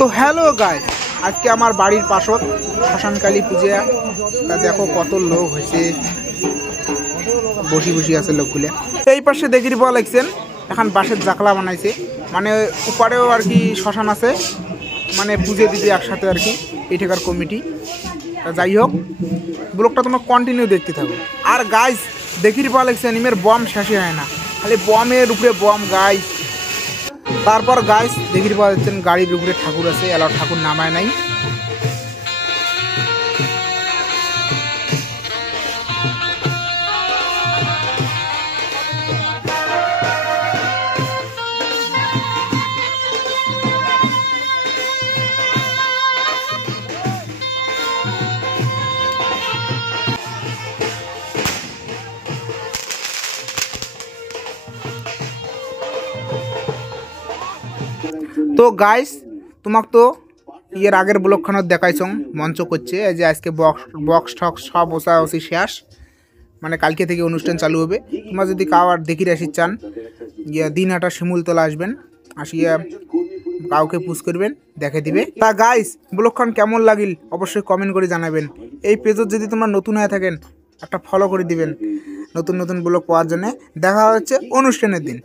তো hello guys, আজকে আমার বাড়ির পাশত শ্মশানকালী পূজা। তা দেখো কত লোক হয়েছে, বসি বসি আছে লোকগুলা। এই পাশে দেখি পাওয়া লাগছেন এখন বাঁশের জাকলা বানাইছে, মানে উপারেও আর কি শ্মশান আছে, মানে পুজো দিতে একসাথে আর কি এটাকার কমিটি। তা যাই হোক, ব্লগটা তোমরা কন্টিনিউ দেখতে থাকো। আর গাইস দেখি পাওয়া লাগছে নিমের বম শেষই হয় না, খালি বমের উপরে বম গাইস। তারপর গাইস দেখি পাওয়া যাচ্ছেন গাড়ির উপরে ঠাকুর আছে, এলাও ঠাকুর নামায় নাই। তো গাইস তোমাকে তো এর আগের ব্লগখানত দেখাইছং মঞ্চ করছে, এই যে আজকে বক্স ঠক্স সব ওসা ওসি শেষ, মানে কালকে থেকে অনুষ্ঠান চালু হবে। তোমরা যদি কাউর দেখি আসি চান, ইয়া দিনহাটা শিমুলতলা আসবেন, আসিয়া কাউকে পুশ করবেন, দেখে দিবে। তা গাইস ব্লগখান কেমন লাগিল অবশ্যই কমেন্ট করে জানাবেন। এই পেজত যদি তোমরা নতুন হয়ে থাকেন একটা ফলো করে দিবেন নতুন নতুন ব্লগ পাওয়ার জন্য। দেখা হচ্ছে অনুষ্ঠানের দিন।